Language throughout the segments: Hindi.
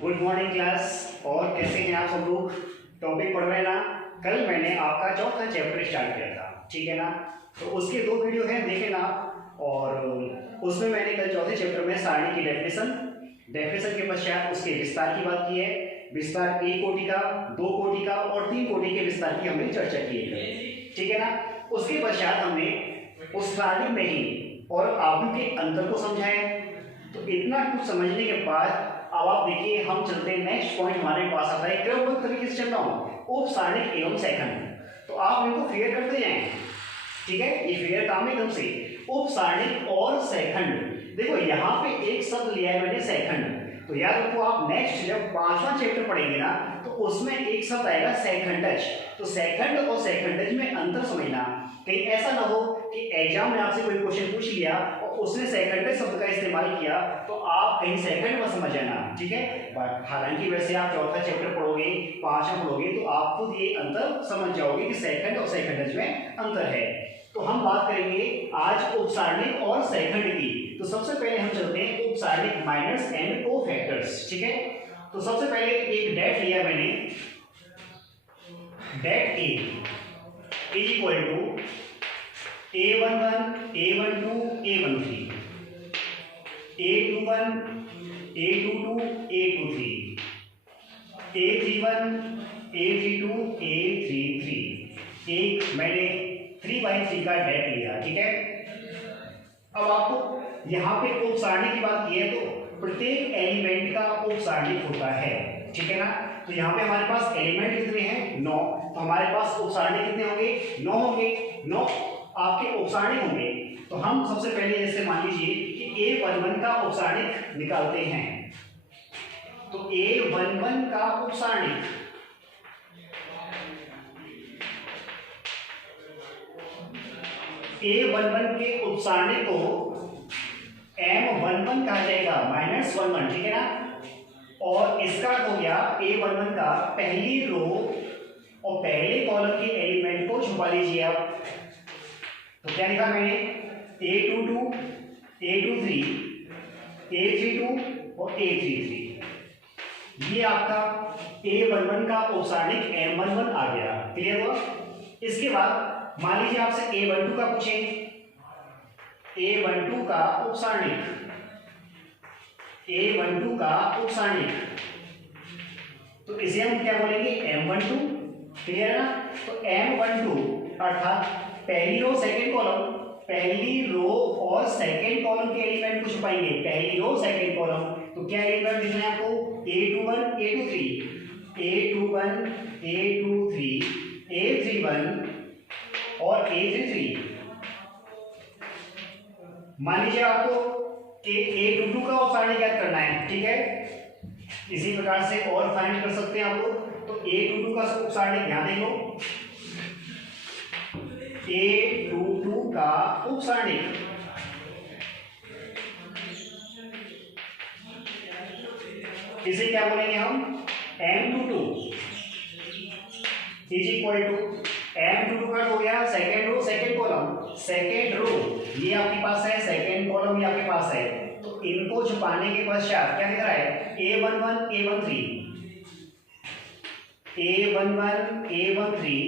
Good morning class. और कैसे हैं आप सब लोग? टॉपिक पढ़ रहे हैं ना? कल मैंने आपका चौथा चैप्टर स्टार्ट किया था, ठीक है ना? तो उसके 2 वीडियो हैं, देखे ना? और उसमें मैंने कल चौथे चैप्टर में सारणी की डेफिनेशन के पश्चात उसके विस्तार की बात की है। विस्तार 1 कोटि का, 2 कोटि का और 3 कोटि के विस्तार की हमने चर्चा की है, ठीक है ना? उसके पश्चात हमने उस सारणी में ही और आव्यूह के अंतर को समझाया। तो इतना कुछ समझने के बाद अब आप देखिए, हम चलते हैं नेक्स्ट पॉइंट हमारे पास आता है। क्रमबद्ध तरीके से चल रहा हूँ, उप सारणिक एवं सेकंड। तो आप इनको फिगर करते जाएं, ठीक है? ये फिगर काम है एकदम से। उप सारणिक और सेकंड। देखो यहाँ पे एक शब्द लिया है मैंने, सेकंड। तो याद रखो, आप नेक्स्ट जब 5वां चैप्टर पढ़ेंगे ना, तो उसमें एक शब्द आएगा सेकंडज। तो सेकंड और सेकंडज में अंतर समझना। कहीं ऐसा ना हो कि एग्जाम में आपसे कोई क्वेश्चन पूछ लिया और उसने सेकंडज शब्द का इस्तेमाल किया, तो आप कहीं सेकंड में समझ जाना, ठीक है? बट हालांकि वैसे आप चौथा चैप्टर पढ़ोगे, 5वां पढ़ोगे, तो आप खुद ये अंतर समझ जाओगे कि सेकंड और सेकंडज में अंतर है। तो हम बात करेंगे आज उपसारणिक और सेकंड की। तो सबसे पहले हम चलते हैं उपसारणिक माइनस एंड कोफैक्टर्स, ठीक है? तो सबसे पहले एक डेट लिया मैंने, date A is equal to A11 A12 A13 A21 A22 A23 A31 A32 A33। एक मैंने 3/3 का डेट लिया, ठीक है? अब आपको यहाँ पे उप सारणी की बात की है, तो प्रत्येक एलिमेंट का उप सारणिक होता है, ठीक है ना? तो यहाँ पे हमारे पास एलिमेंट कितने हैं? 9। तो हमारे पास उप सारणिक कितने होंगे? 9 होंगे। 9 आपके उप सारणिक होंगे। तो हम सबसे पहले जैसे मान लीजिए कि A11 का उप सारणिक निकालते हैं। तो A11 का उप सारणिक A11 के उप सारणिक को M11 कहा जाएगा, -11, ठीक है ना? और इसका हो गया A11 का पहली रो और पहले कॉलम के एलिमेंट को छुपा लीजिए आप। तो क्या लिखा मैंने? A22 A23 A32 और A33। ये आपका A11 का उप सारणिक M11 आ गया। क्लियर हुआ? इसके बाद मान लीजिए आपसे A12 का पूछें, A12 का उप सारणिक, A12 का उप सारणिक, तो इसे हम क्या बोलेंगे? M12। क्लियर है ना? तो M12 अर्थात पहली रो सेकंड कॉलम, पहली रो और सेकंड कॉलम के एलिमेंट को छुपाएंगे। पहली रो सेकंड कॉलम, तो क्या एलिमेंट दिख रहे हैं आपको? A21 A23 A21 A23 A31 और A33। मान लीजिए आपको कि A22 का उप सारणिक ज्ञात करना है, ठीक है? इसी प्रकार से और फाइंड कर सकते हैं आप लोग। तो A22 का उप सारणिक ध्यान देंगे, A22 का उप सारणिक इसे क्या बोलेंगे हम? M22 is equal to M22 का हो गया second row second column. Second row ये आपके पास है, सेकेंड कॉलम ये आपके पास है। तो इनको छुपाने के पश्चात क्या दिख रहा है? A11 A13 A11 A13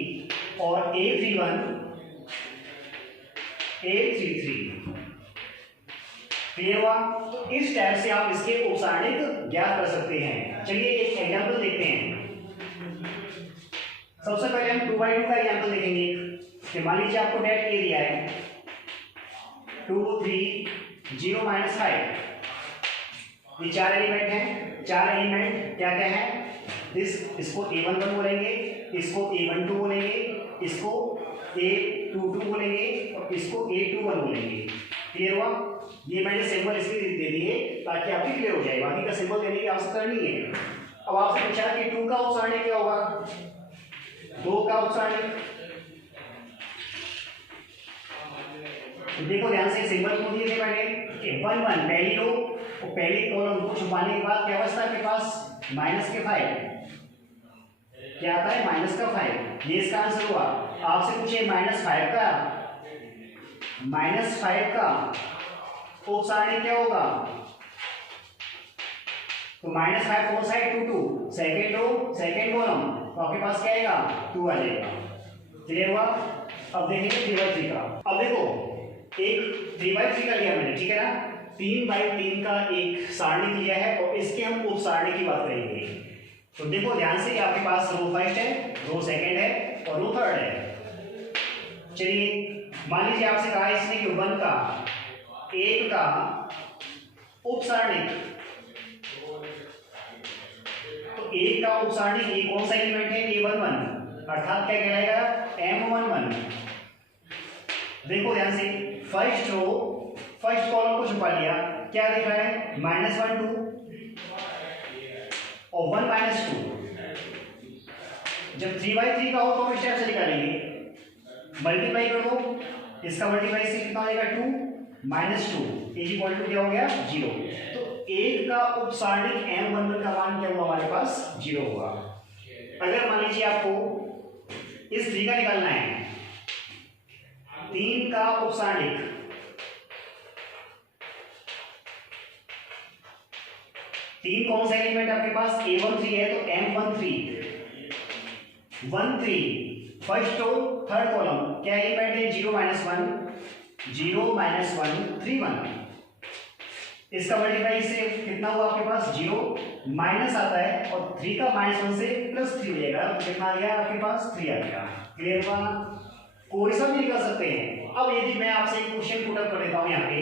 और A31 A33। क्लियर हुआ? तो इस टाइप से आप इसके उप सारणिक ज्ञात कर सकते हैं। चलिए एक एग्जांपल देखते हैं। सबसे पहले हम 2/2 का एग्जांपल देखेंगे कि मान लीजिए आपको डेट ए दिया है 2 3 0 -5। ये 4 एलिमेंट हैं। 4 एलिमेंट क्या क्या है? इसको A11 बोलेंगे, इसको A12 बोलेंगे, इसको A22 बोलेंगे और इसको A21 बोलेंगे। क्लियर हुआ? ये मैंने सिंबल इसलिए दे दिए ताकि आपकी क्लियर हो जाए, बाकी का सिंबल देने की आवश्यकता नहीं है। अब आपसे पूछा कि 2 का उप सारणिक क्या होगा? 2 का उप सारणिक, तो देखो ध्यान से, सिंबल को दिए थे मैंने कि 1 1 पहली रो और पहली कॉलम को छुपाने के बाद क्या बचता है आपके पास? -5। क्या आता है? -5। ये इसका आंसर हुआ। आपसे पूछे -5 का उप सारणिक क्या होगा? तो -5 four side 2 2, second row second column, तो आपके पास क्या आएगा 2 आ जाएगा। क्लियर हुआ? अब देखेंगे 3/3 का। अब देखो एक 3/3 का लिया मैंने, ठीक है ना, 3/3 का एक सारणी लिया है और इसके हम उप सारणी की बात करेंगे। तो देखो ध्यान से कि आपके पास रो फर्स्ट है, रो सेकंड है और रो थर्ड है। चलिए मान लीजिए आपसे कहा इसने कि 1 का 1 का उप सारणी, तो 1 का उप सारणी ये कौन सा एलिमेंट है, A11, अर्थात क्या कहलाएगा M11। देखो ध्यान से फर्स्ट रो फर्स्ट कॉलम को छुपा लिया, क्या दिख रहा है -1 2 और 1 -2। जब 3/3 का हो तो किस टाइप से निकालेंगे, मल्टीप्लाई कर दो, इसका मल्टीप्लाई से कितना हो जाएगा 2 -2 इज इक्वल टू क्या हो गया 0। तो 1 का उप सारणी M11 का मान क्या हुआ हमारे पास 0 हुआ। अगर मान लीजिए आपको इस 3 का निकालना है, 3 का उप सारणी, 3 कौन सा एलिमेंट आपके पास A13 है, तो M13 13 first row third column क्या एलिमेंट है 0 -1 3 1। इसका मल्टीप्लाई से कितना हुआ आपके पास 0 माइनस आता है और 3 का -1 से +3 हो जाएगा, तो कितना आ गया आपके पास 3 आ गया। क्लियर हुआ? कोई सा भी निकाल सकते हैं। अब यदि मैं आपसे एक क्वेश्चन पुट अप कर देता हूं, यहाँ पे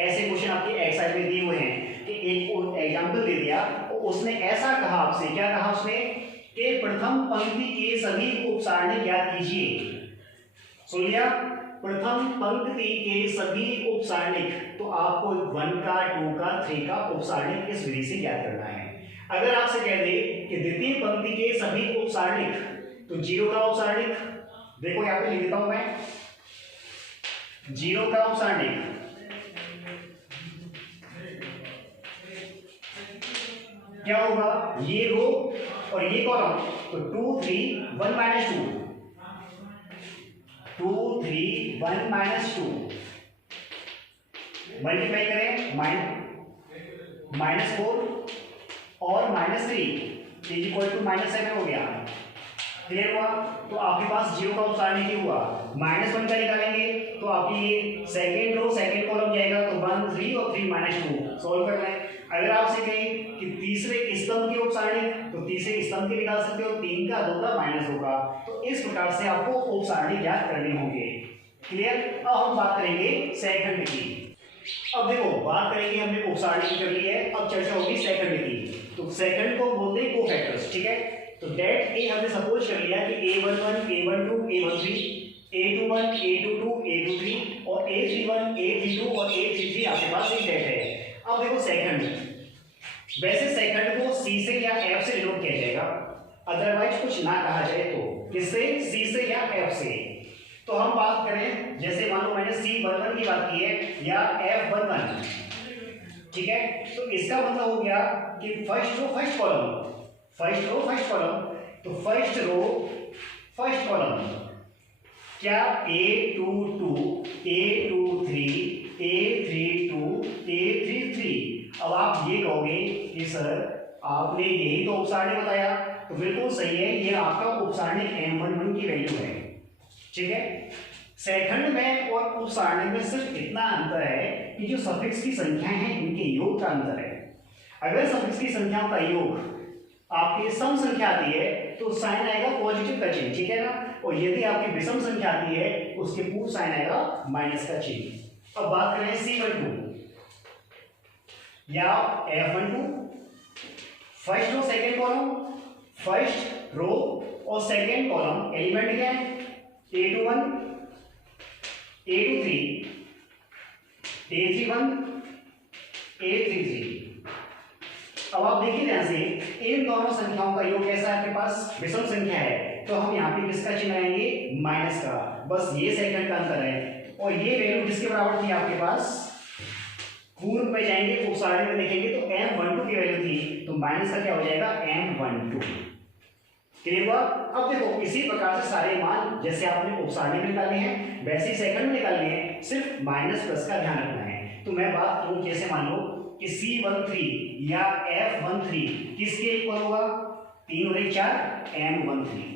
ऐसे क्वेश्चन आपके एक्सरसाइज में दिए हुए हैं कि एक एग्जांपल दे दिया और उसने ऐसा कहा आपसे, क्या कहा उसने कि प्रथम पंक्ति के सभी उप सारणी ज्ञात कीजिए। सुन लिया? प्रथम पंक्ति के सभी उप सारणी, तो आपको 1 का 2 का 3 का उप सारणी इस विधि से ज्ञात करना है। अगर आपसे कह दे कि द्वितीय पंक्ति के सभी उप सारणी, तो 0 का उप सारणी, देखो यहाँ पे लिख देता हूं मैं 0 का उप सारणी, क्या होगा ये रो और ये कॉलम, तो 2 3 1 -2 2 3 1 -2 मल्टीप्लाई करें -4 और -3 इज इक्वल टू -7 हो गया। क्लियर हुआ? तो आपके पास 0 का उप सारणी नहीं हुआ। -1 का निकालेंगे तो आपकी ये सेकेंड रो सेकेंड कॉलम जाएगा, तो 1 3 और 3 -2 सॉल्व करना है। अगर आपसे कहें कि तीसरे स्तंभ की उप सारणी, तो तीसरे स्तंभ की निकाल सकते हो, 3 का 2 का -2 का। तो इस प्रकार से आपको उप सारणी ज्ञात करने होंगे। क्लियर? अब हम बात करेंगे सेकंड की। अब देखो बात करेंगे, हमने उप सारणी की कर ली है, अब चर्चा होगी सेकंड की। तो सेकंड को बोलते हैं कोफैक्टर्स, ठीक है। तो डेट ए हमने सपोज कर लिया कि A11 A12 A13 A21 A22 A23 और A31 A32 और A33 आपके पास एक डेट है। अब देखो सेकंड, वैसे सेकंड को C से या F से डिनोट किया जाएगा, अदरवाइज कुछ ना कहा जाए तो किससे, C से या F से। तो हम बात करें, जैसे मान लो मैंने C11 की बात की है या F11, ठीक है। तो इसका मतलब हो गया कि first row first column, first row first column, तो फर्स्ट रो फर्स्ट कॉलम क्या A22 A23 A32 A33। अब आप ये कहोगे कि सर आपने यही तो उप सारणी बताया, तो बिल्कुल सही है, ये आपका उप सारणी M11 की वैल्यू है, ठीक है। सेकंड में और उप सारणी में सिर्फ इतना अंतर है कि जो सफिक्स की संख्याएं हैं इनके योग का अंतर है। अगर सफिक्स की संख्याओं का योग आपकी सम संख्या आती है तो साइन आएगा पॉजिटिव का चिन्ह, ठीक है ना, और यदि आपकी विषम संख्या आती है उसके पूर्व साइन आएगा माइनस का चिन्ह। अब बात करें C12 या F12, first row second column, first row और सेकेंड कॉलम एलिमेंट क्या है A21 A23 A31 A33। अब आप देखिए ध्यान से, इन दोनों संख्याओं का योग कैसा है, आपके पास विषम संख्या है, तो हम यहाँ पे किसका चिन्ह आएंगे, माइनस का। बस ये सेकंड का अंतर है। और ये वैल्यू किसके बराबर थी आपके पास, पूर्व में जाएंगे उप सारणी में देखेंगे तो M12 की वैल्यू थी, तो माइनस का क्या हो जाएगा M12। क्लियर हुआ? अब देखो इसी प्रकार से सारे मान जैसे आपने उप सारणी में निकाले हैं वैसे ही सेकंड में निकालने हैं, सिर्फ माइनस प्लस का ध्यान रखना है। तो मैं बात करूं, जैसे मान लो कि C13 या F13 किसके इक्वल होगा? 3 और 1 4 M13।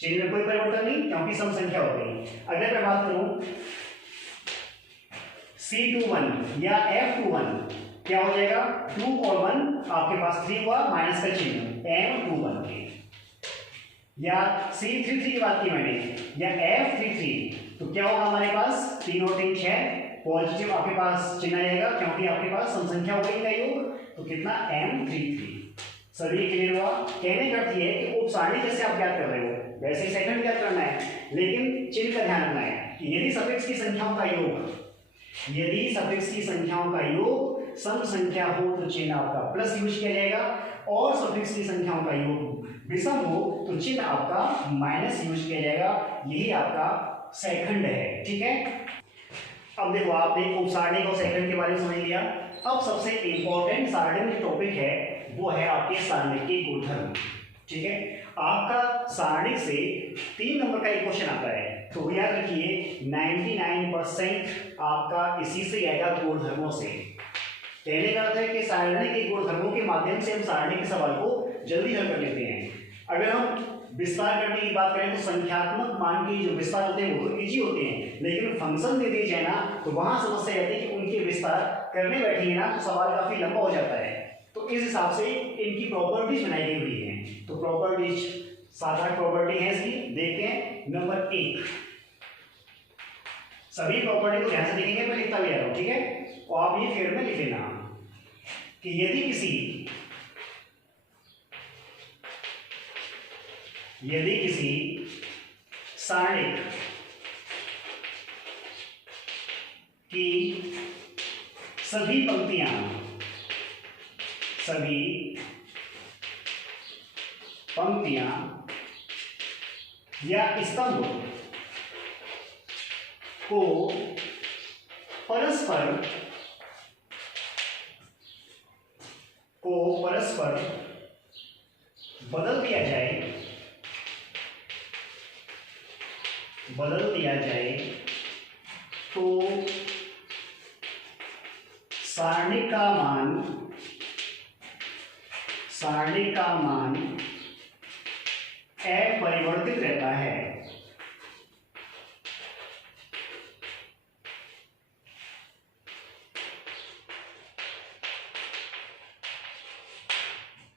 चिन्ह में कोई परिवर्तन नहीं क्योंकि सम संख्या हो गई। अगर मैं बात करूं C21 या F21 क्या हो जाएगा? 2 और 1 आपके पास 3 हुआ, माइनस का चिन्ह M21 के। या C33 की बात की मैंने, या F33 तो क्या होगा हमारे पास? 3 और 3 6 पॉजिटिव आपके पास चिन्ह आएगा क्योंकि आपके पास सम संख्या हो गई का योग, तो कितना? M33। सभी क्लियर हुआ? कहने का अर्थ ये है कि उप सारणी जैसे आप ज्ञात कर रहे हो वैसे सेकंड ज्ञात करना है, लेकिन चिन्ह का ध्यान रखना है कि यदि सफिक्स की संख्याओं का योग, यदि सफिक्स की संख्याओं का योग सम संख्या हो तो चिन्ह आपका प्लस यूज किया जाएगा, और सफिक्स की संख्याओं का योग विषम हो तो चिन्ह आपका माइनस यूज किया जाएगा। यही आपका सेकंड है। ठीक है, अब देखो आपने उप सारणी को सेकंड के बारे में समझ लिया। अब सबसे इंपॉर्टेंट सारणी में टॉपिक है वो है आपके सारणी के गुणधर्म। ठीक है, आपका सारणी से 3 नंबर का एक क्वेश्चन आता है, तो याद रखिए 99% आपका इसी से आएगा, गुणधर्मों से। कहने का अर्थ है कि सारणी के गुणधर्मों के माध्यम से हम सारणी के सवाल को जल्दी हल कर लेते हैं। अगर हम विस्तार करने की बात करें तो संख्यात्मक मान के जो विस्तार होते हैं वो तो इजी होते हैं, लेकिन फंक्शन दे दिए जाए ना तो वहां समस्या आती है कि उनके विस्तार करने बैठेंगे ना तो सवाल काफी लंबा हो जाता है। तो इस हिसाब से इनकी प्रॉपर्टीज बनाई गई हुई है। तो प्रॉपर्टीज 7-8 प्रॉपर्टी है इसकी, देखते हैं। नंबर 1, सभी प्रॉपर्टी को ध्यान से देखेंगे, मैं लिखता भी आ रहा हूं। ठीक है, तो आप ये फेयर में लिख लेना कि यदि किसी सारणिक की सभी पंक्तियां या स्तंभ को परस्पर बदल दिया जाए तो सारणी का मान अपरिवर्तित रहता है।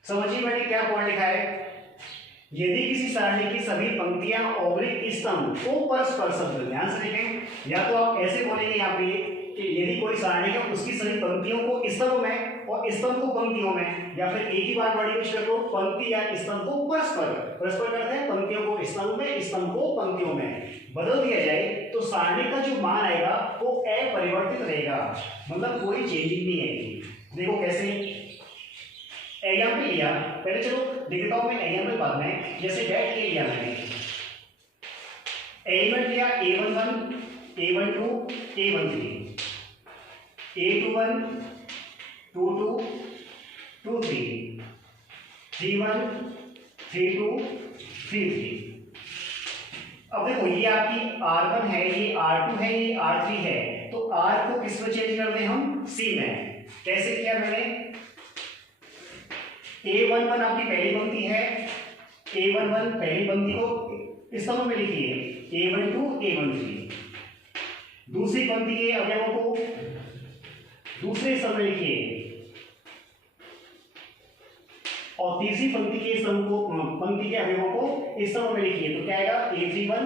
समझिए मैंने क्या पॉइंट लिखा है। यदि किसी सारणी की सभी पंक्तियां ऑब्लिक स्तंभ को परस्पर, शब्द ध्यान से देखें, या तो आप ऐसे बोलेंगे यहाँ पे कि यदि कोई सारणी है उसकी सभी पंक्तियों को स्तंभ में और स्तंभ को पंक्तियों में, या फिर एक ही बात वर्ड यूज कर लो, पंक्ति या स्तंभ को परस्पर करते हैं, पंक्तियों को स्तंभ में, स्तंभ को पंक्तियों में बदल दिया जाए तो सारणी का जो मान आएगा वो अपरिवर्तित रहेगा, मतलब कोई चेंजिंग नहीं आएगी। देखो कैसे एग्जाम्पल लिया, पहले चलो देखता हूं मैं एग्जाम्पल बाद में। जैसे डेट के लिया मैंने, एलिमेंट लिया A11, A12, A13, A21, 22, 23, 31, 32, 33। अब देखो ये आपकी R1 है, ये R2 है, ये R3 है, तो R को किस में चेंज कर दें हम? C में। कैसे किया मैंने? A11 आपकी पहली पंक्ति है, A11 पहली पंक्ति को स्तंभ में लिखिए, A12, A13। दूसरी पंक्ति के अवयवों को दूसरे स्तंभ में लिखिए, और तीसरी पंक्ति के स्तंभ को, पंक्ति के अवयवों को स्तंभ में लिखिए। तो क्या आएगा? A31,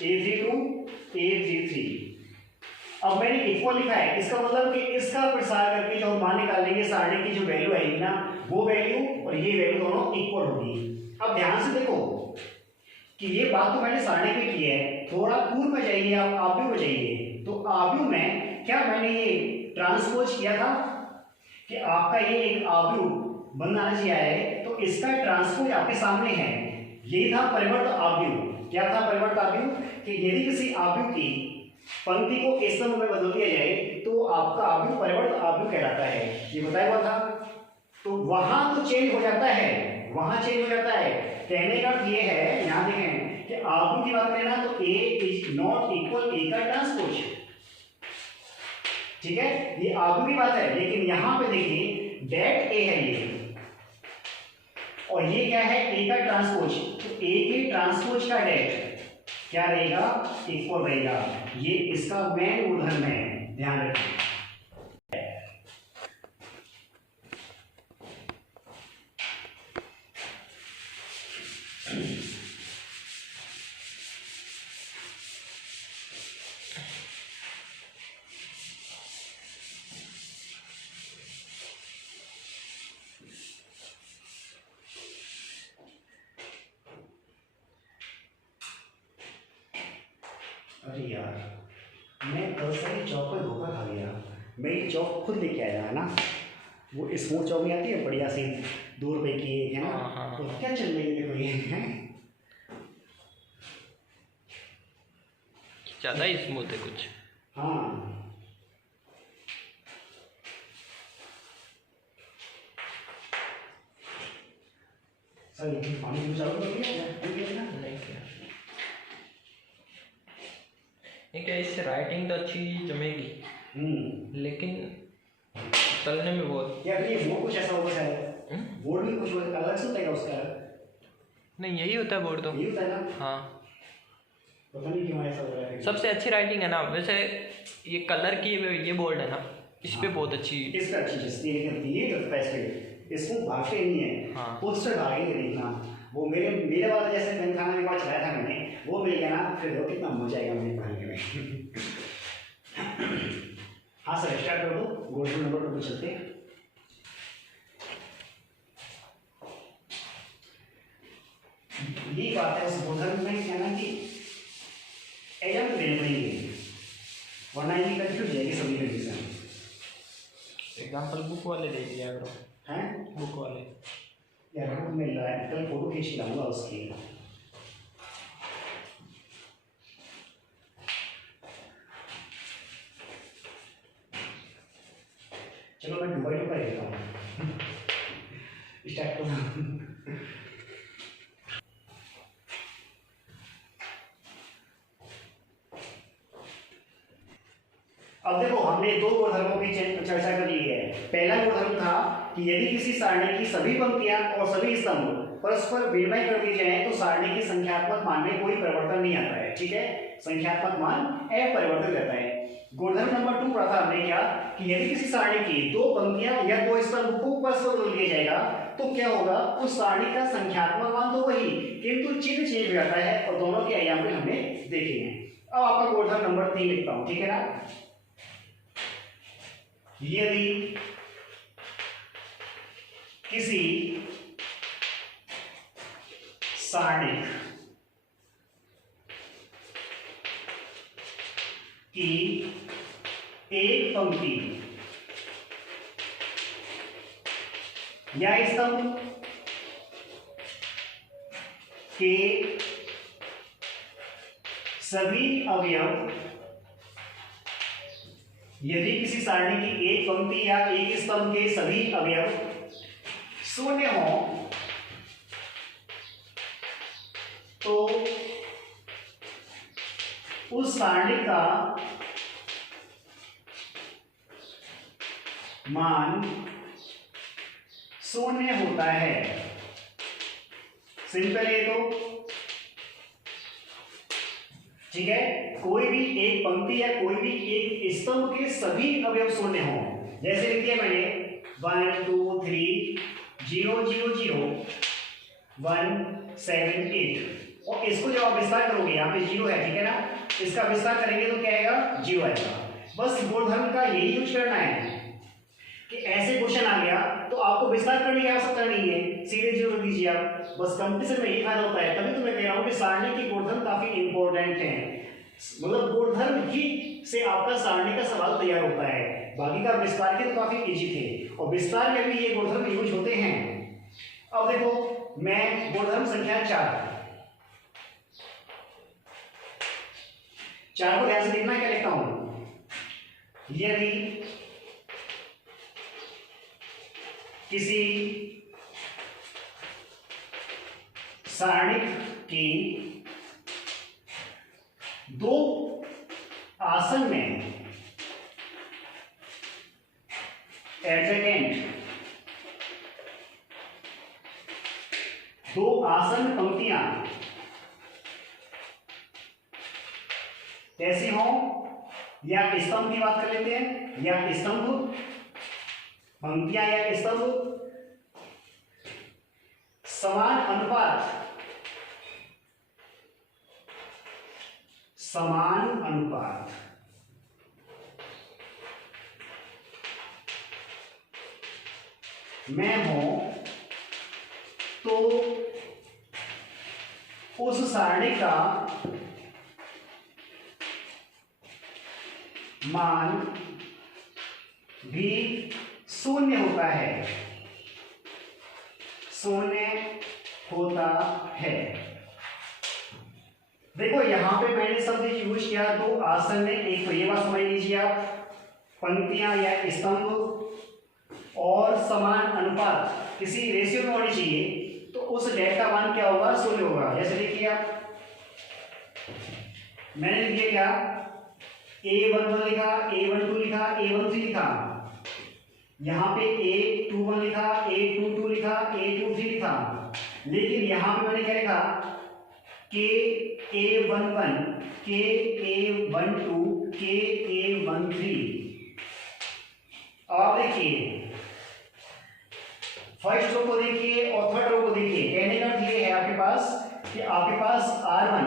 A32, A33। अब मैंने इक्वल लिखा है, इसका मतलब कि इसका प्रसार करके जो मान निकालेंगे सारणी की जो वैल्यू आएगी ना, वो वैल्यू और ये वैल्यू दोनों इक्वल होगी। अब ध्यान से देखो कि ये बात तो मैंने सारणी पे की है, थोड़ा पूर्व में जाइए, आप आव्यूह में जाइए। तो आव्यूह में क्या मैंने ये ट्रांसपोज किया था कि आपका ये एक आव्यूह बनना चाहिए है, तो इसका ट्रांसपोज आपके सामने है। ये था परिवर्त आव्यूह। क्या था परिवर्त आव्यूह? कि यदि किसी आव्यूह की पंक्ति को स्तंभ में बदल दिया जाए तो आपका आव्यूह परिवर्त आव्यूह कहलाता है, ये बताया हुआ था। तो वहां तो चेंज हो जाता है, वहां चेंज हो जाता है। कहने का अर्थ ये है, यहां देखें कि आव्यूह की बात करें ना तो A is not equal A का ट्रांसपोज। ठीक है, ये आगे की बात है, लेकिन यहां पे देखिए डेट ए है ये, और ये क्या है, ए का ट्रांसपोज, तो ए के ट्रांसपोज का डेट क्या रहेगा, इक्वल रहेगा। ये इसका मेन उदाहरण है, ध्यान रखिए। अरे यार, मैं कल से ही चौक पर धोखा खा गया। मैं ये चौक खुद लेके आया है ना, वो स्मूथ चौक नहीं आती है बढ़िया सी, 2 रुपए की एक है ना। हाँ। तो क्या चल रही है, देखो ये है ज़्यादा ही स्मूथ है कुछ। हाँ। सर लेकिन पानी भी चालू कर दिया ना? नहीं क्या, ये क्या, इससे राइटिंग तो अच्छी जमेगी, लेकिन चलने में बहुत। या फिर ये बोर्ड कुछ ऐसा होगा शायद, बोर्ड भी कुछ अलग से होता है उसका। नहीं, यही होता है बोर्ड तो। यही होता है ना? हाँ, पता नहीं क्यों ऐसा हो रहा है। सबसे अच्छी राइटिंग है ना वैसे, ये कलर की ये बोर्ड है ना, इस पे बहुत अच्छी। इस पे अच्छी चीज़ ये तो बेस्ट है, इसको भागते नहीं है। हाँ। खुद से भागेंगे, देखना। वो मेरे बाद जैसे पेन खाना के बाद चलाया था मैंने, वो मिल गया ना, फिर देखो कितना मजा आएगा मुझे पढ़ने में। हाँ सर, स्टार्ट कर दो, गोल्ड नंबर 2 पे चलते हैं। ये बात है उस उदाहरण में कहना कि एग्जाम देने पड़ेंगे, वरना ये कंफ्यूज हो जाएगी सभी कंडीशन। एग्जाम्पल बुक वाले दे दिया करो। हैं? बुक वाले यार बुक मिल रहा है, कल फोटो खींच के लाऊंगा उसकी। चलो मैं डुबाई डुबाई देता हूँ। स्टार्ट करो। अब देखो, हमने 2 गुणधर्मों की चर्चा कर ली है। पहला गुणधर्म था कि यदि किसी सारणी की सभी पंक्तियां और सभी स्तंभ परस्पर विनिमय कर दिए जाएं तो सारणी की संख्यात्मक मान में कोई परिवर्तन नहीं आता है। ठीक है, संख्यात्मक मान अपरिवर्तित रहता है। गुणधर्म नंबर 2 पढ़ा था हमने क्या, कि यदि किसी सारणी की 2 पंक्तियां या 2 स्तंभ को परस्पर बदल दिया जाएगा तो क्या होगा, उस सारणी का संख्यात्मक मान तो वही, किंतु चिन्ह चेंज हो जाता है, और दोनों के एग्जाम्पल हमने देखे हैं। अब आपका गुणधर्म नंबर 3 लिखता हूं, ठीक है ना। यदि किसी सारणिक की एक पंक्ति या स्तंभ के सभी अवयव, यदि किसी सारणी की एक पंक्ति या एक स्तंभ के सभी अवयव शून्य हो तो उस सारणी का मान शून्य होता है। सिंपल है तो, ठीक है। कोई भी एक पंक्ति या कोई भी एक स्तंभ के सभी अवयव शून्य हो, जैसे लिख दिया मैंने 1 2 3 0 0 0 1 7 8, और इसको जब आप विस्तार करोगे, यहाँ पे 0 है, ठीक है ना, इसका विस्तार करेंगे तो क्या आएगा, 0 आएगा। बस गुणधर्म का यही यूज करना है कि ऐसे क्वेश्चन आ गया तो आपको विस्तार करने की आवश्यकता नहीं है, सीधे 0 कर दीजिए आप। बस कंपटीशन में यही फायदा होता है। तभी तो मैं कह रहा हूँ कि सारणी की गुणधर्म काफी इंपॉर्टेंट है, मतलब गुणधर्म ही से आपका सारणी का सवाल तैयार होता है। बाकी का विस्तार के तो काफी इजी थे, और विस्तार में भी ये गुणधर्म यूज होते हैं। अब देखो, मैं गुणधर्म संख्या 4 को ध्यान से देखना, क्या लिखता हूं, यदि किसी सारणिक की 2 आसन में एडजेसेंट, दो आसन पंक्तियां कैसी हो, या स्तंभ की बात कर लेते हैं, या स्तंभ, पंक्तियां या स्तंभ, समान अनुपात, समान अनुपात, में हो तो उस सारणी का मान भी शून्य होता है, शून्य होता है। देखो यहां पे मैंने शब्द यूज किया दो आसन में, एक तो ये बात समझ लीजिए आप, पंक्तियां या स्तंभ और समान अनुपात किसी रेशियो में होनी चाहिए, तो उस डेट का मान क्या होगा, शून्य होगा। जैसे देखिए आप, मैंने लिखा क्या, A11 लिखा, A12 लिखा, A13 लिखा, यहाँ पे A21 लिखा, A22 लिखा, A23 लिखा, लेकिन यहाँ पे मैंने क्या लिखा, KA11, KA12, KA13। अब देखिए फर्स्ट रो को देखिए और थर्ड रो को देखिए, कहने का अर्थ ये है आपके पास कि आपके पास R1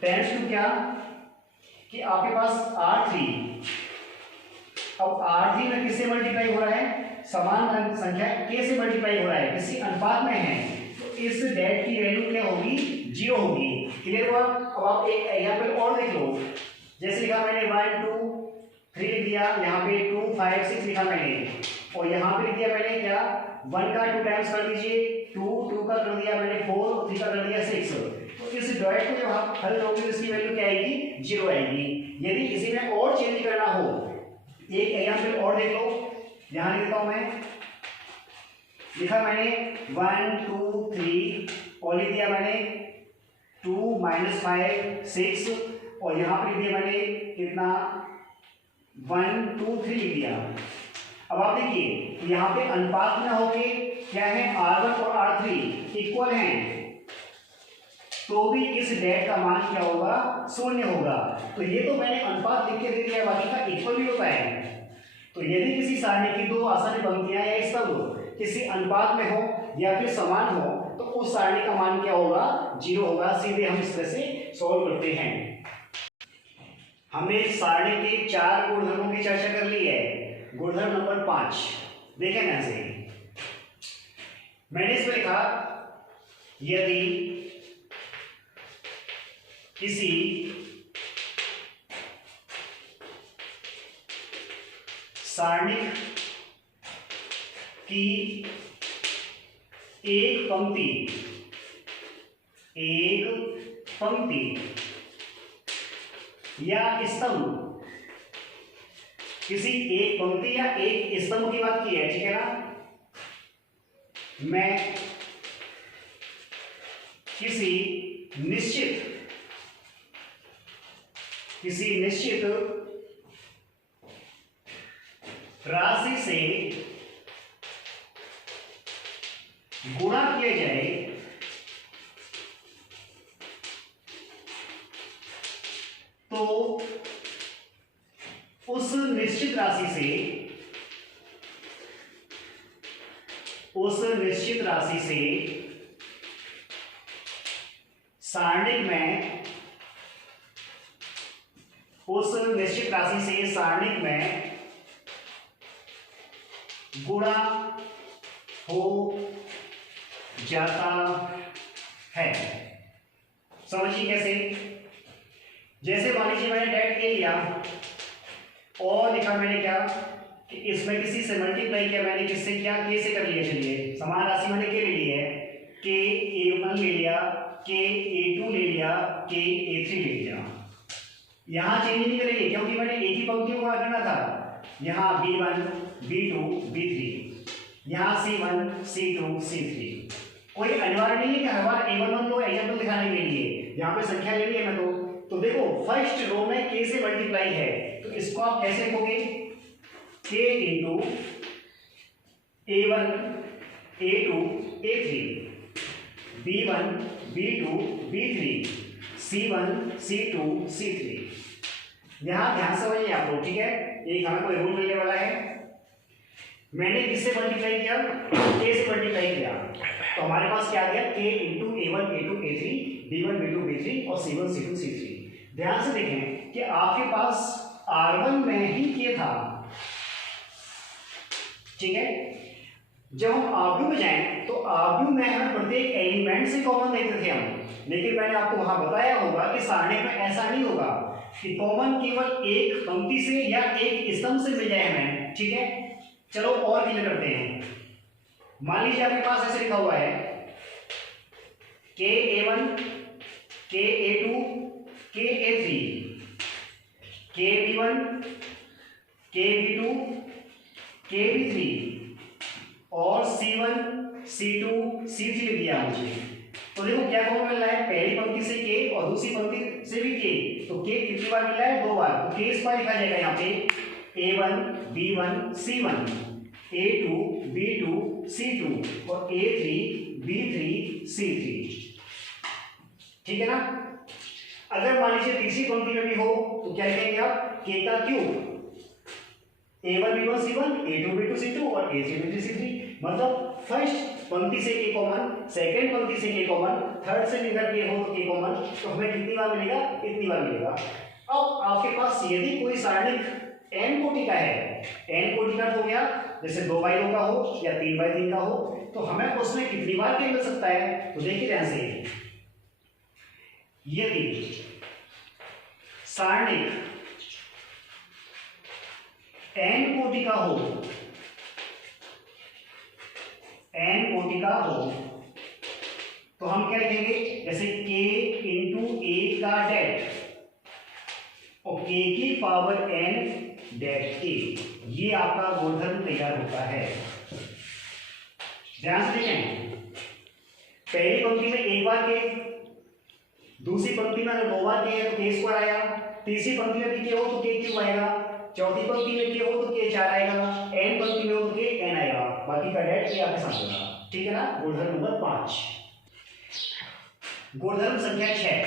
टेंड्स टू क्या, कि आपके पास R3, अब R3 में किससे मल्टीप्लाई हो रहा है, समान संख्या K से मल्टीप्लाई हो रहा है, किसी अनुपात में है, तो इस डेट की वैल्यू क्या होगी, 0 होगी। क्लियर हुआ। अब आप एक एग्जांपल और देख लो, जैसे लिखा मैंने 1 2 3 लिख दिया, यहाँ पे 2 5 6 लिखा मैंने, और यहाँ पे लिख दिया मैंने क्या, 1 का 2 टाइम्स कर दीजिए, 2 का कर दिया मैंने 4, 3 का कर दिया 6। तो इस डॉट को जब आप हल करोगे इसकी वैल्यू क्या आएगी, 0 आएगी। यदि इसी में और चेंज करना हो, एक एग्जांपल और देख लो, यहाँ लिखता हूं मैं, लिखा मैंने 1 2 3 और लिख दिया मैंने 2 -5 6, और यहाँ पे लिख दिया मैंने कितना, 1 2 3 लिख दिया। अब आप देखिए यहाँ पे अनुपात में होके क्या है, R1 और R3 इक्वल हैं, तो भी इस डेट का मान क्या होगा, शून्य होगा। तो ये तो मैंने अनुपात लिख के दे दिया, बाकी का इक्वल भी होता है। तो यदि किसी सारणी की दो आसन पंक्तियां या स्तंभ किसी अनुपात में हो या फिर समान हो, तो उस सारणी का मान क्या होगा, 0 होगा। सीधे हम इस तरह से सॉल्व करते हैं। हमने सारणी के 4 गुणधर्मों की चर्चा कर ली है। गुणधर्म नंबर 5 देखें ना से, मैंने इसमें लिखा, यदि किसी सारणिक की एक पंक्ति या स्तंभ, किसी एक पंक्ति या एक स्तंभ की बात की है, ठीक है ना, मैं किसी निश्चित राशि से गुणा किया जाए तो उस निश्चित राशि से सारणिक में गुणा हो जाता है। समझिए कैसे, जैसे मान लीजिए मैंने डेट के लिया और लिखा मैंने क्या, कि इसमें किसी से मल्टीप्लाई किया मैंने, किससे किया, के से कर लिया। चलिए समान राशि मैंने के ले ली है, के A1 ले लिया, के A2 ले लिया, के A3 ले लिया। यहाँ चेंज नहीं करेंगे क्योंकि मैंने एक ही पंक्ति को गुणा करना था। यहाँ B1 B2 B3, यहाँ C1 C2 C3। कोई अनिवार्य नहीं है कि हर बार A11 को एग्जाम्पल दिखाने के लिए यहाँ पे संख्या ले ली है मैं तो देखो फर्स्ट रो में K से मल्टीप्लाई है, तो इसको आप कैसे लिखोगे, k into A1 A2 A3 B1 B2 B3 C1 C2 C3। यहां ध्यान से समझिए आप लोग, ठीक है। एक हमें कोई रूल मिलने वाला है, मैंने किससे मल्टीप्लाई किया, k से मल्टीप्लाई किया, तो हमारे पास क्या आ गया k into A1 A2 A3 B1 B2 B3 और C1 C2 C3। ध्यान से देखें कि आपके पास R1 में ही k था, ठीक है। जब हम आव्यूह में जाएं तो आव्यूह में हमें प्रत्येक एलिमेंट से कॉमन देखते थे हम, लेकिन मैंने आपको वहां बताया होगा कि सारणी में ऐसा नहीं होगा कि कॉमन केवल एक पंक्ति से या एक स्तंभ से मिल जाए हमें, ठीक है। चलो और क्लियर करते हैं। मान लीजिए आपके पास ऐसे लिखा हुआ है KA1 KA2 KA3 KB1 KB2 KB3 और C1 C2 C3 लिख दिया मुझे। तो देखो क्या कॉमन मिल रहा है, पहली पंक्ति से k और दूसरी पंक्ति से भी k, तो k कितनी बार मिल रहा है, 2 बार, तो k इस बार लिखा जाएगा यहाँ पे A1 B1 C1 A2 B2 C2 और A3 B3 C3, ठीक है ना। अगर मान लीजिए तीसरी पंक्ति में भी हो तो क्या लिखेंगे आप, k का cube A1 B1 C1 A2 B2 C2 और A3 B3 C3। मतलब फर्स्ट पंक्ति से k कॉमन, सेकंड पंक्ति से k कॉमन, थर्ड से अगर k हो तो k कॉमन, तो हमें कितनी बार मिलेगा, इतनी बार मिलेगा। अब आपके पास यदि कोई सारणिक n कोटि का है, n कोटि का हो गया जैसे 2x2 का हो या 3x3 का हो, तो हमें उसमें कितनी बार k मिल सकता है, तो देखिए ध्यान से, यदि सारणिक n कोटि का हो, n कोटि का हो, तो हम क्या लिखेंगे, जैसे k इंटू a का डेट और k की पावर n डेट k, ये आपका गुणधर्म तैयार होता है। ध्यान से देखें, पहली पंक्ति में एक बार k, दूसरी पंक्ति में अगर 2 बार k है तो k स्क्वायर आएगा, तीसरी पंक्ति में भी k हो तो k क्यूब आएगा, चौथी पंक्ति में k हो तो k 4 आएगा, n पंक्ति में हो तो k n आएगा, बाकी का डेट k आपके साथ होगा, ठीक है ना। गुणधर्म नंबर 5। गुणधर्म संख्या 6,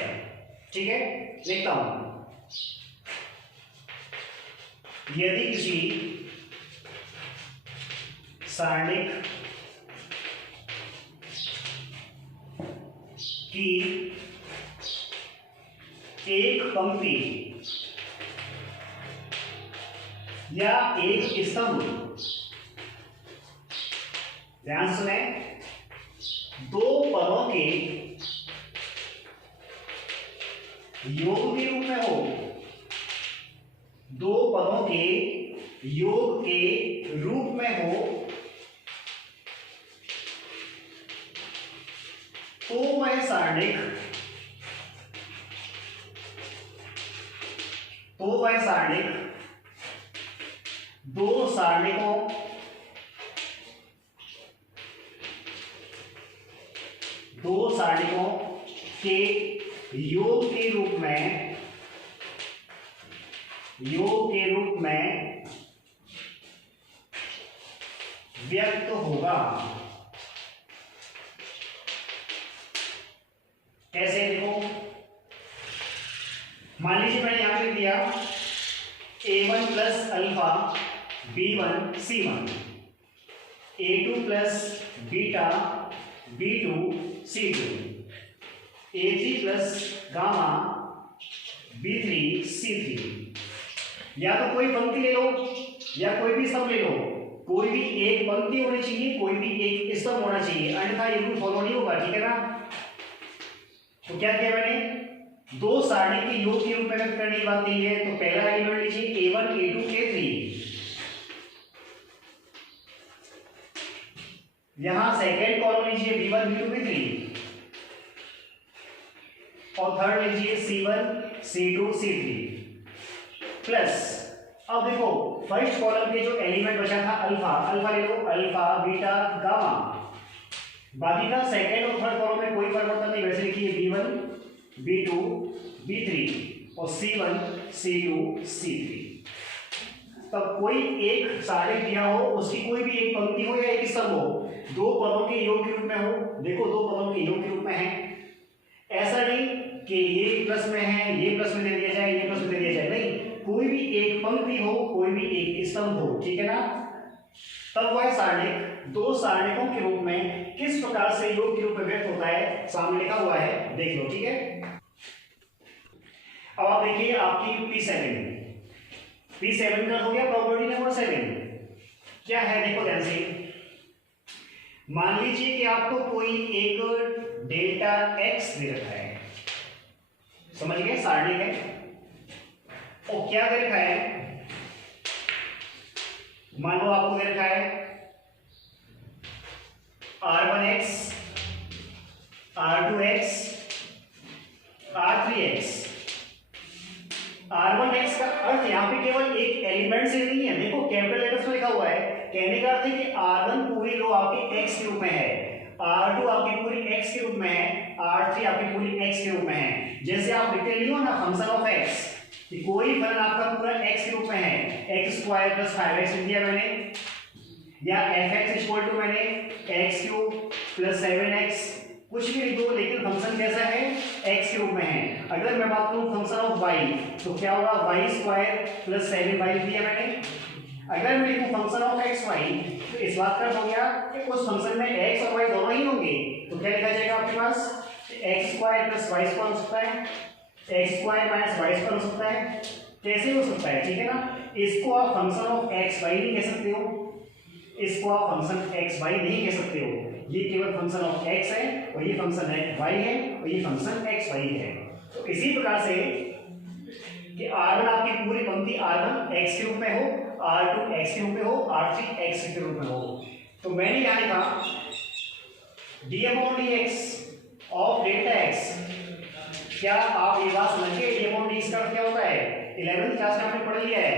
ठीक है, लिखता हूं। यदि किसी सारणिक की एक पंक्ति या एक स्तंभ, ध्यान सुने, दो पदों के योग के रूप में हो, दो पदों के योग के रूप में हो, तो वह सारणिक, दो सारणिकों के योग के रूप में व्यक्त होगा। कैसे, देखो, मान लीजिए मैंने यहां पे दिया A1 plus alpha B1 C1, A2 plus beta B2 C2, A3 plus gamma B3 C3। या तो कोई पंक्ति ले लो या कोई भी स्तंभ ले लो, कोई भी एक पंक्ति होनी चाहिए, कोई भी एक स्तंभ होना चाहिए, अन्यथा ये रूल फॉलो नहीं होगा, ठीक है ना। तो क्या किया मैंने, दो सारणी के योग के रूप में व्यक्त करने की बात की है, तो पहला एलिमेंट लीजिए A1 A2 A3, यहां सेकेंड कॉलम लीजिए B1 B2 B3 और थर्ड लीजिए C1 C2 C3 प्लस, अब देखो फर्स्ट कॉलम के जो एलिमेंट बचा था अल्फा ले लो, अल्फा बीटा गामा, बाकी का सेकेंड और थर्ड कॉलम में कोई परिवर्तन नहीं, वैसे लिखिए B1 B2 B3 और C1 C2 C3। तब कोई एक सारणिक दिया हो, उसकी कोई भी एक पंक्ति हो या एक स्तंभ हो, दो पदों के योग के रूप में हो, देखो दो पदों के योग के रूप में है, ऐसा नहीं कि ये प्लस में है, ये प्लस में दे दिया जाए, ये प्लस में दे दिया जाए, नहीं, कोई भी एक पंक्ति हो, कोई भी एक स्तंभ हो, ठीक है ना, तब वह सारणिक दो सारणिकों के रूप में किस प्रकार से योग के रूप में व्यक्त होता है सामने लिखा हुआ है, देख लो, ठीक है। अब आप देखिए आपकी P7 का हो गया प्रॉपर्टी नंबर 7, क्या है देखो ध्यान से। मान लीजिए कि आपको कोई एक डेल्टा x दे रखा है, समझ गए, सारणिक है, और क्या दे रखा है, मान लो आपको दे रखा है R1x, R2x, R3x। R1x का अर्थ यहाँ पे केवल एक एलिमेंट से नहीं है, देखो कैपिटल लेटर्स में लिखा हुआ है, कहने का अर्थ है कि R1 पूरी रो आपके x के रूप में है, R2 आपकी पूरी x के रूप में है, R3 आपकी पूरी x के रूप में है। जैसे आप लिखते लियो ना फंक्शन ऑफ x, कि कोई फलन आपका पूरा x के रूप में है, x स्क्वायर प्लस 5x लिख दिया मैंने, या fx इक्वल टू मैंने x क्यूब प्लस 7x, कुछ भी लिख दो, लेकिन फंक्शन कैसा है, x के रूप में है। अगर मैं बात करूं फंक्शन ऑफ y, तो क्या होगा, y स्क्वायर प्लस 7y लिख दिया मैंने। अगर मैं लिखूं फंक्शन ऑफ xy, तो इस बात का हो गया कि उस फंक्शन में x और y दोनों ही होंगे, तो क्या लिखा जाएगा आपके पास, x square plus y square हो सकता है, x square minus y square हो सकता है, कैसे हो सकता है, ठीक है ना। इसको आप फंक्शन ऑफ xy नहीं कह सकते हो, इसको आप फंक्शन xy नहीं कह सकते हो, ये केवल फंक्शन ऑफ x है, और ये फंक्शन है y है, और ये फंक्शन xy है। तो इसी प्रकार से कि R1 आपकी पूरी पंक्ति R1 x के रूप में हो, R2 x के रूप में हो, R3 x के रूप में हो, तो मैंने यहाँ लिखा d/dx ऑफ डेल्टा x। क्या आप ये बात समझ गए, d/dx का क्या होता है, 11th क्लास में आपने पढ़ लिया है,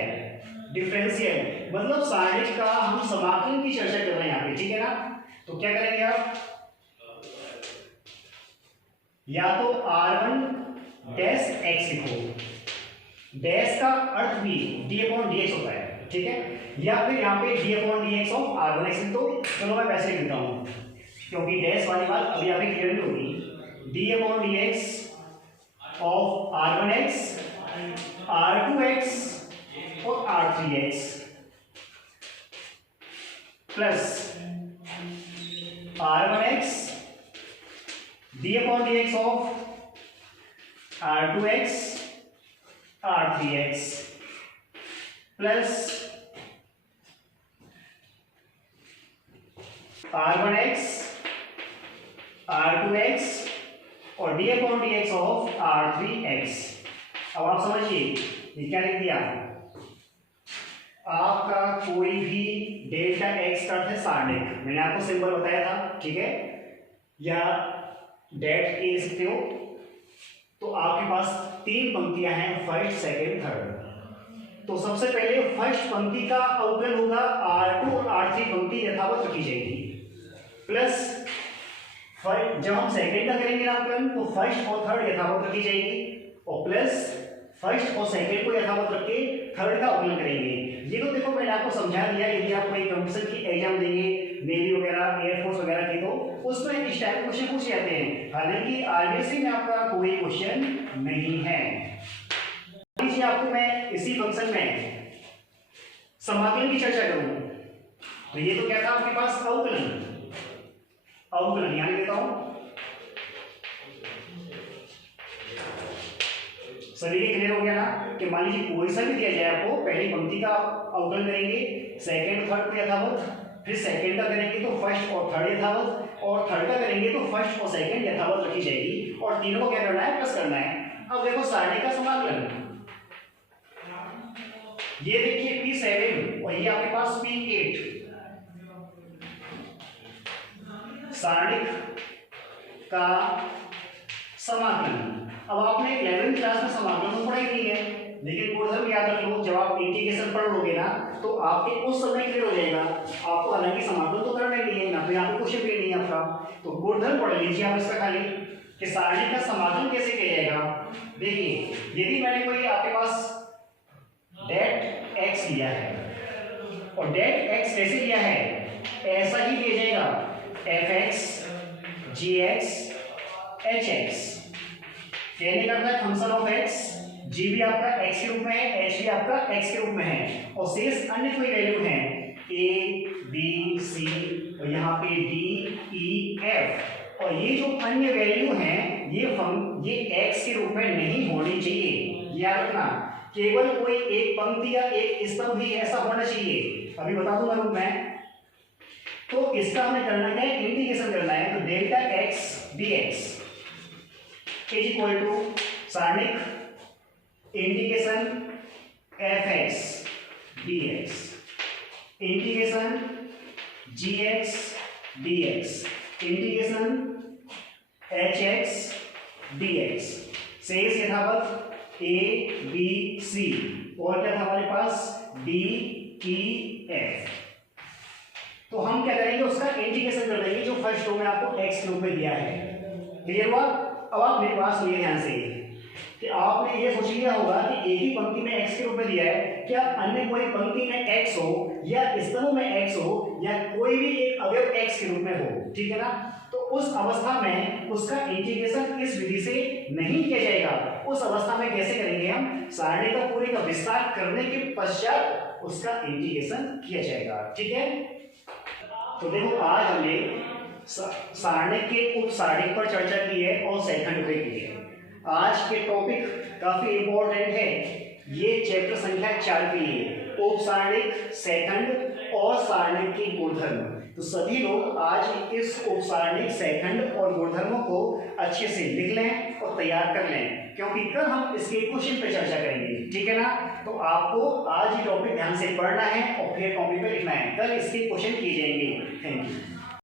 डिफरेंशियल मतलब सारणिक का हम समाकलन की चर्चा कर रहे हैं यहाँ पे, ठीक है ना। तो क्या करेंगे आप, या तो R1 डैश x लिखो, डैश का अर्थ भी d/dx होता है, ठीक है, या फिर यहाँ पे d/dx ऑफ R1x लिख दो। चलो मैं वैसे लिख देता हूँ, क्योंकि डैश वाली बात अभी यहाँ पे क्लियर नहीं होगी। d/dx ऑफ R1x, R2x और R3x plus R1x d/dx of R2x, R3x plus R1x, R2x और d/dx ऑफ R3x। अब आप समझिए ये क्या लिख दिया, आपका कोई भी डेल्टा x का अर्थ है सारणिक, मैंने आपको सिंबल बताया था, ठीक है, या डेट ए लिख सकते हो। तो आपके पास तीन पंक्तियां हैं, फर्स्ट सेकंड थर्ड। तो सबसे पहले फर्स्ट पंक्ति का अवकलन होगा R2 और R3 पंक्ति यथावत रखी जाएगी, प्लस जब हम सेकंड का करेंगे ना अवकलन, तो फर्स्ट और थर्ड यथावत रखी जाएगी, और प्लस फर्स्ट और सेकंड को यथावत रख के थर्ड का अवकलन करेंगे। ये तो देखो मैंने आपको समझा दिया, यदि आप कोई कंपटीशन की एग्जाम देंगे, नेवी वगैरह, एयरफोर्स वगैरह की, तो उसमें इस टाइप के क्वेश्चन पूछे जाते हैं। हालांकि आरबीएससी में आपका कोई क्वेश्चन नहीं है। लीजिए आपको मैं इसी फंक्शन में समाकलन की चर्चा करूं, तो ये तो क्या था आपके पास, अवकलन। अवकलन यहां देता हूं, सभी के क्लियर हो गया ना, कि मान लीजिए कोई सा भी दिया जाए आपको, पहली पंक्ति का अवकलन करेंगे, सेकंड थर्ड को यथावत, फिर सेकंड का करेंगे तो फर्स्ट और थर्ड यथावत, और थर्ड का करेंगे तो फर्स्ट और सेकंड यथावत रखी जाएगी, और तीनों को क्या करना है, प्लस करना है। अब देखो सारणी का समाकलन, ये देखिए P7 और ये आपके पास P8, सारणिक का समाकलन। अब आपने 11th क्लास में समाकलन तो पढ़ा ही नहीं है, लेकिन गुणधर्म याद रख लो, जब आप इंटीग्रेशन पढ़ लोगे ना, तो आपके उस समय क्लियर हो जाएगा। आपको हालांकि समाकलन तो करना ही नहीं है ना, तो यहाँ पे क्वेश्चन भी नहीं है आपका, तो गुणधर्म पढ़ लीजिए आप इसका खाली, कि सारणी का समाकलन कैसे किया जाएगा। देखिए यदि मैंने कोई आपके पास डेट x लिया है, और डेट एक्स कैसे दिया है, ऐसा ही दिया जाएगा, एफ एक्स जी एक्स एच एक्स। कहने का मतलब फंक्शन ऑफ एक्स, जी भी आपका एक्स के रूप में है, एच भी आपका एक्स के रूप में है, और शेष अन्य कोई वैल्यू है ए बी सी और यहाँ पे डी ई एफ, और ये जो अन्य वैल्यू हैं ये एक्स के रूप में नहीं होनी चाहिए। याद रखना, केवल कोई एक पंक्ति या एक स्तंभ ही ऐसा होना चाहिए। अभी बता दूंगा रूप में। तो इसका हमें करना है, इंटीग्रेशन करना है। तो delta x d x is equal to सारणिक integration f x d x integration g x d x integration h x d x. शेष यथावत ए बी सी और क्या था हमारे पास डी ई एफ। तो हम क्या करेंगे, उसका इंटीग्रेशन कर देंगे जो फर्स्ट रो में आपको एक्स के रूप में दिया है। क्लियर हुआ? अब आप मेरी बात सुनिए ध्यान से कि आपने ये सोच लिया होगा कि एक ही पंक्ति में एक्स के रूप में दिया है, क्या अन्य कोई पंक्ति में एक्स हो या स्तंभ में एक्स हो या कोई भी एक अवयव एक्स के रूप में हो, ठीक है ना? तो उस अवस्था में उसका इंटीग्रेशन इस विधि से नहीं किया जाएगा। उस अवस्था में कैसे करेंगे हम, सारणी का पूरे का विस्तार करने के पश्चात उसका इंटीग्रेशन किया जाएगा। ठीक है, तो देखो आज हमने सारणी के उप सारणी पर चर्चा की है और सेकंड पे की है। आज के टॉपिक काफी इंपॉर्टेंट है, ये चैप्टर संख्या 4 के लिए उप सारणिक, सेकंड और सारणिक के गुणधर्म। तो सभी लोग आज इस उप सारणिक, सेकंड और गुणधर्मों को अच्छे से लिख लें और तैयार कर लें, क्योंकि कल हम इसके क्वेश्चन पे चर्चा करेंगे। ठीक है ना? तो आपको आज ये टॉपिक ध्यान से पढ़ना है और फिर कॉपी पे लिखना है, कल इसके क्वेश्चन किए जाएंगे। Thank you.